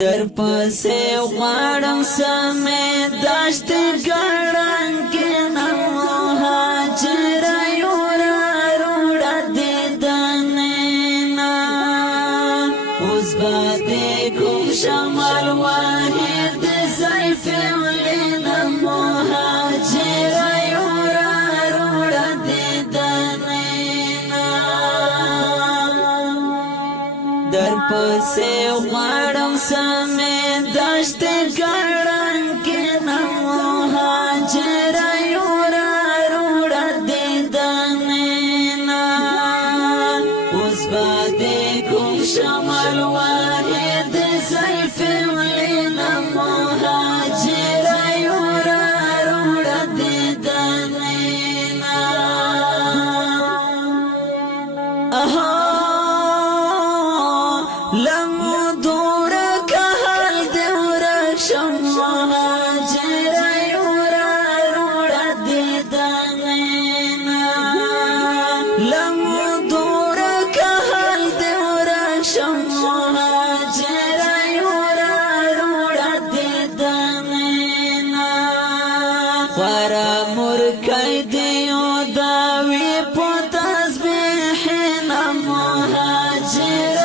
در پسې غواړم سمې دشتې ګړنګ کې نه مهاجر یو راوړه دیدنونه اوس به دې کوم شمال واحد زلفې ولینه مهاجر یو راوړه دیدنونه در پسې غواړم سمې دشتې ګړنګ کې نه مهاجر یو راوړه دیدنونه اوس به دې کوم شمال واحد زلفې ولینه مهاجر یو راوړه دیدنونه لمو دورا کهل دیورا شمهاجر یورا روڑا دیدنینا لمو دورا کهل دیورا شمهاجر یورا روڑا دیدنینا خورا مرکی دیو داوی پوتاز بیحینا مهاجر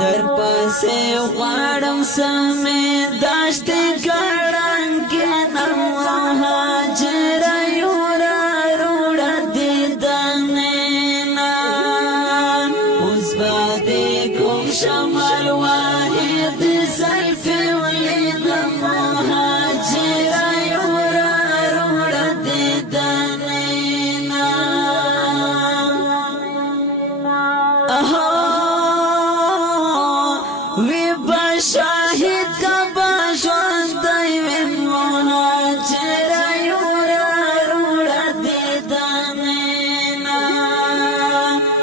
در پسې غواړم سمې دشتې ګړنګ کې نه مهاجر یو راوړه دیدنونه اوس به دې کوم شمال واحد زلفې ولینه مهاجر یو راوړه دیدنونه وی بشاهد کا بشوندای وی مهاجر یو راوړه دیدنونه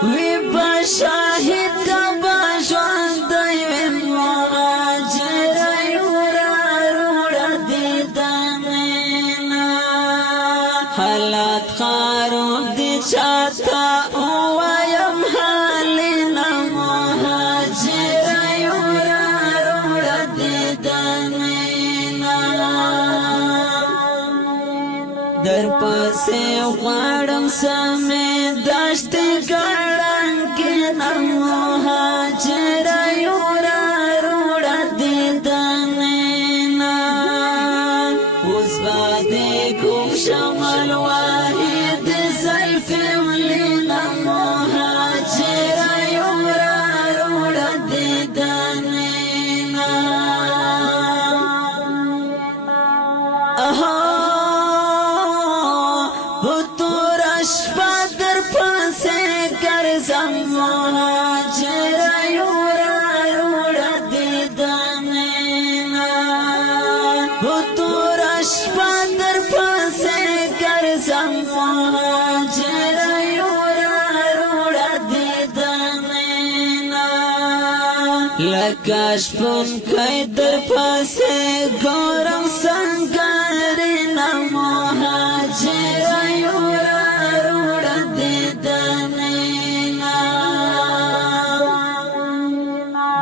وی بشاهد کا بشوندای وی مهاجر یو راوړه دیدنونه حالات خراب دي چاته وایم حالنا مهاجر در پسې غواړم سمې دشتې ګړنګ کې نه مهاجر یو راوړه دیدنونه اوس به دې کوم شمال واحد زلفې ولینه مهاجر یو راوړه دیدنونه مهاجر یو راوړه دیدنونه تور شپه در پسې ګرځم مهاجر یو راوړه دیدنونه لکه شپونکی در پسې ګورم سنګرینه مهاجر یو راوړه دیدنونه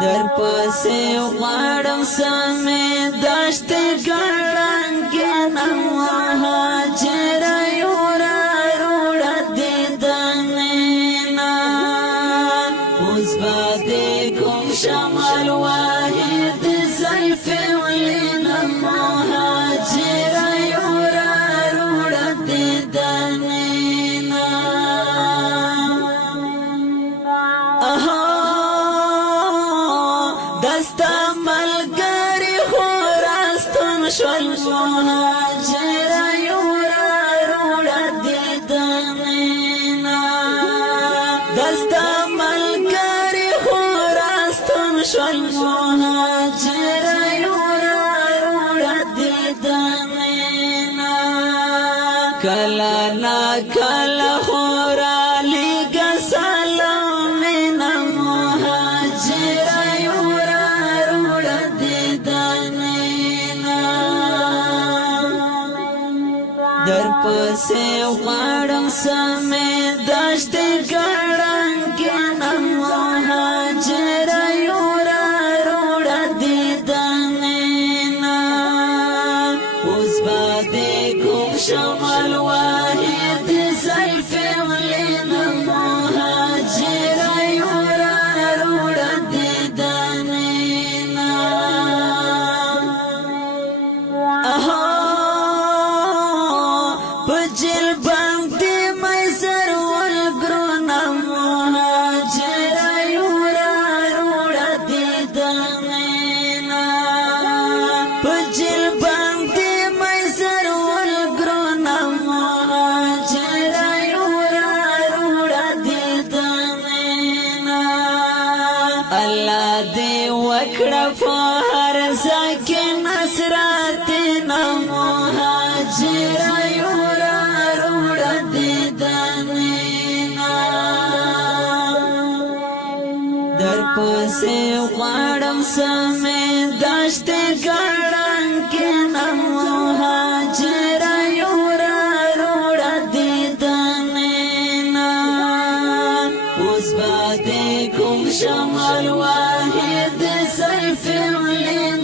در پسې غواړم سمې دشتې ګړنګ کې نه مهاجر یو راوړه دیدنونه اوس به دې کوم شمال واحد زلفې ولینه مهاجر یو راوړه دیدنونه دستا ملګری خو راستون شول مهاجر یو راوړه دیدنونه دستا ملګری خو راستون شول مهاجر یو راوړه دیدنونه کله نا کله خو رالیږه سلامونه مهاجر یو راوړه دیدنونه در پسې غواړم سمې دشتې ګړنګ کې نه مهاجر یورا روړه دیدنینا اوس به دې کوم شمال واحد زلف ولین مهاجر یورا روړه دیدنینا پجل باندې مې سر ولګرنا مهاجر یورا روړه دیدنینا پجل باندې مې سر ولګرنا مهاجر یورا روړه دیدنینا الله دې وکړه په هر ځکه نصرت نه مهاجر یورا روړه دیدنینا در پسې غواړم سمې دشتې ګړنګ کې نه مهاجر یورا روړه دیدنینا اوس به دې کوم شمال واحد زلف ولین